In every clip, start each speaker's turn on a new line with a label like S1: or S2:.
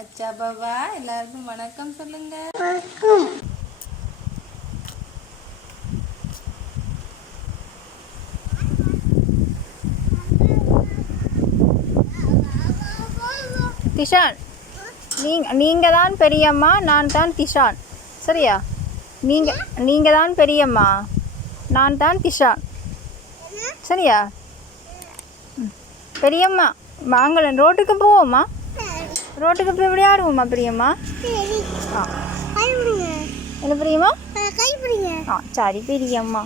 S1: அச்சா பாபா எல்லாருக்கும் வணக்கம் சொல்லுங்க.
S2: திஷான் நீங்க நீங்கள் தான் பெரியம்மா நான் தான் திஷான். சரியா? நீங்கள் நீங்கள் தான் பெரியம்மா நான் தான் திஷான். சரியா. பெரியம்மா வாங்கல ரோட்டுக்கு போவோமா? ரோட்டுக்கு போய் விளையாடுவோமா பெரியம்மா? ஆ. என்ன பெரியம்மா?
S3: கைப்பிடிங்க
S2: ஆ சரி பெரியம்மா.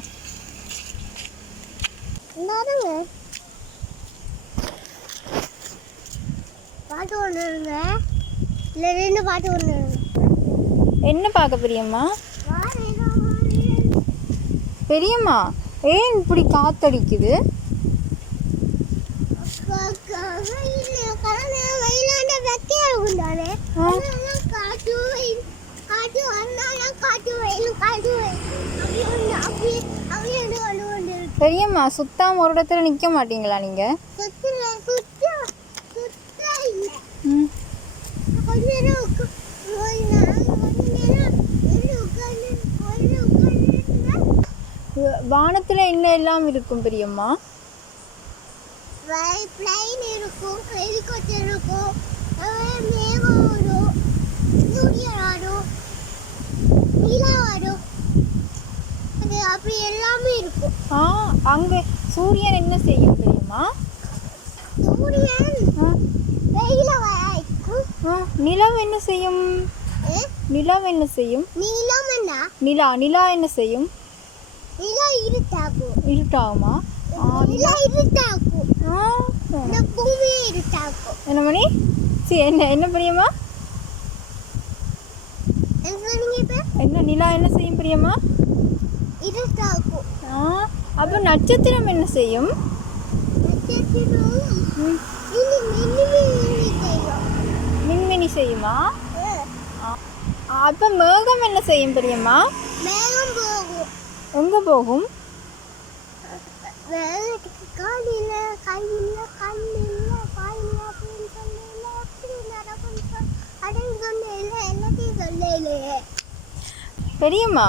S3: பாட்டு ஒன்று இருங்க. இல்லை ரெண்டு பாட்டு ஒன்று
S2: என்ன பார்க்க பெரியம்மா? பெரியம்மா ஏன் இப்படி காத்தடிக்குது? பெரியம்மா சுத்தாம ஒரு இடத்துல நிற்க மாட்டீங்களா
S3: உட்கார்ந்துருந்தா
S2: வானத்தில் என்ன எல்லாம் இருக்கும் பெரியம்மா?
S3: பிளைன் இருக்கும் ஹெலிகாப்டர் இருக்கும். அப்படி எல்லாமே இருக்கும்
S2: ஆ அங்கே சூரியன் என்ன செய்யும் பெரியம்மா
S3: சூரியன்
S2: ஆ.
S3: வெயில வைக்கும்
S2: ஆ நிலவு என்ன செய்யும்? நிலவு என்ன செய்யும்?
S3: நீலம் என்ன?
S2: நிலா நிலா என்ன செய்யும்?
S3: நிலா இருட்டாகும்.
S2: இருட்டாகுமா? ஆ
S3: நிலா. இருட்டாகும்.
S2: ஆ. என்ன மணி? சரி என்ன என்ன பெரியம்மா?
S3: என்ன
S2: நிலா என்ன செய்யும் ஆ அப்போ நட்சத்திரம் என்ன செய்யும்? மின்மினி செய்யுமா. அப்போ மேகம் என்ன செய்யும்
S3: போகும்.
S2: எங்கே போகும்?
S3: காலில் கையில்
S2: பெரியம்மா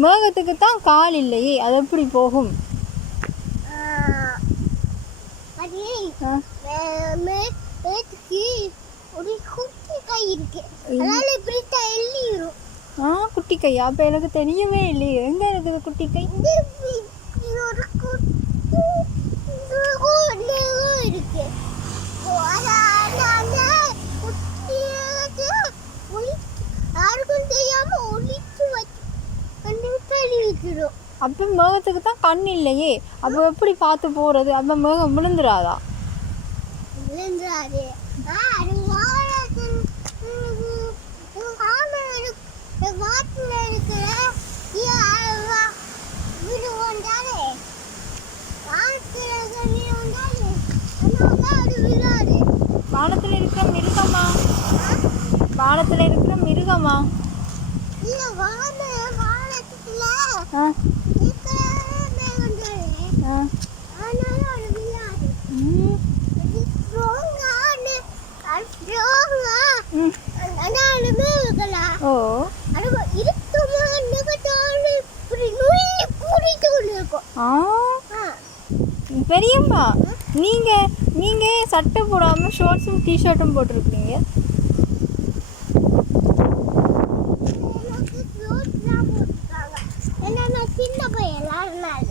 S2: மேகத்துக்கு தான் கால் இல்லையே அது எப்படி போகும்?
S3: குட்டி
S2: கையா அப்போ எனக்கு தெரியவே இல்லையே எங்கே இருக்குது குட்டி கை
S3: இருக்கு யாருக்கும் தெரியாம கழுவிக்கிறோம்
S2: அப்போ மேகத்துக்கு தான் கண் இல்லையே. அப்போ எப்படி பார்த்து போகிறது அப்போ மேகம் விழுந்துடாதா
S3: விழுந்துறாரு ஆ, அது வானத்தில் ம், ம், வானம் இருக்கு வாட்டில் இருக்கிற ஈ- வா- வீடு வந்தாலே வானத்தில் இருக்கிற வீடு வந்தாலே அதனால அது விழாது.
S2: வானத்தில் இருக்கிற மிருகமா? வானத்தில் இருக்கிற மிருகமா? பெரியம்மா நீங்கள் நீங்கள் சட்டை போடாமல் ஷார்ட்ஸும் டிஷர்ட்டும் போட்டிருக்காங்க.
S3: நான் சின்ன பையன்லாம் அதனால.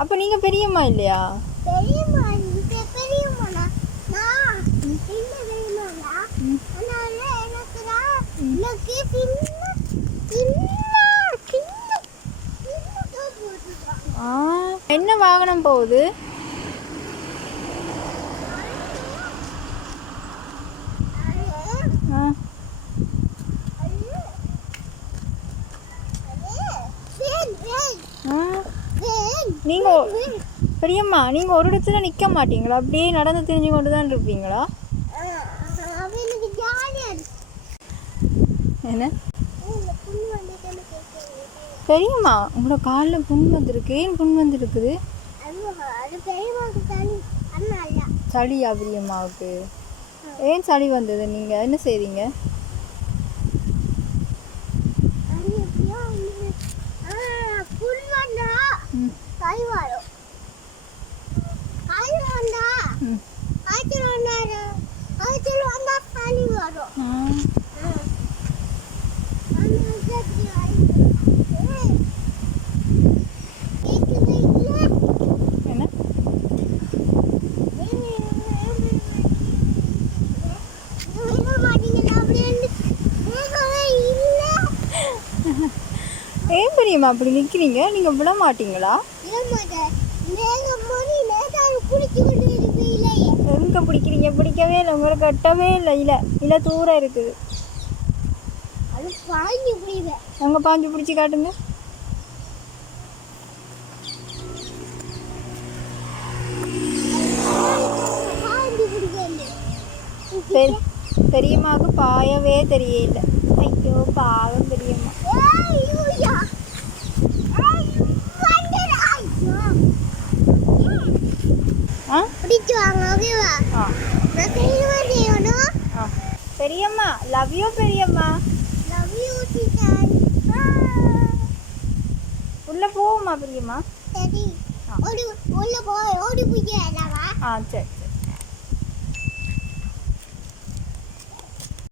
S2: அப்போ நீங்கள் பெரியம்மா இல்லையா
S3: பெரியம்மா, இந்த பெரியம்மாடா. நான் சின்ன பெரியம்மாடா. அதனால எனக்கு தான் எனக்கு சின்ன சின்ன.
S2: ஆ என்ன வாகனம் போகுது
S3: அது
S2: ஆ
S3: அது அது வேன் வேன்
S2: ஆ
S3: வேன்
S2: நீங்கள் பெரியம்மா நீங்கள் ஒரு இடத்துல நிற்க மாட்டீங்களா அப்படியே நடந்து திரிஞ்சு கொண்டு தான் இருப்பீங்களா என்ன பெரியம்மா உங்களோட காலில் புண் வந்திருக்கு ஏன் புண் வந்திருக்குது சளியா பெரியம்மாவுக்கு ஏன் சளி வந்தது நீங்கள் என்ன செய்றீங்க பெரியம்மா அப்படி நிற்கிறீங்க நீங்கள் விட மாட்டீங்களா எங்கே பிடிக்கிறீங்க? பிடிக்கவே இல்லை உங்களுக்கு கட்டவே இல்லை. இல்லை இல்லை தூரம் இருக்குது. அங்கே பாஞ்சு பிடிச்சி காட்டுங்க. பெரியம்மாவுக்கு பாயவே தெரியல ஐயோ பாவம் பெரியம்மா
S3: ஏய் யூயா ஏய் வந்துடா ஐயோ
S2: ஆ
S3: பிடிச்சு வாங்க ஓகேவா
S2: ஆ
S3: நான் செய்யவே செய்யணும்
S2: ஆ பெரியம்மா லவ் யூ பெரியம்மா.
S3: லவ் யூ டீச்சர்
S2: உள்ளே போவோமா பெரியம்மா?
S3: சரி. ஓடி உள்ள போய் ஓடி போய்
S2: ஆ சரி.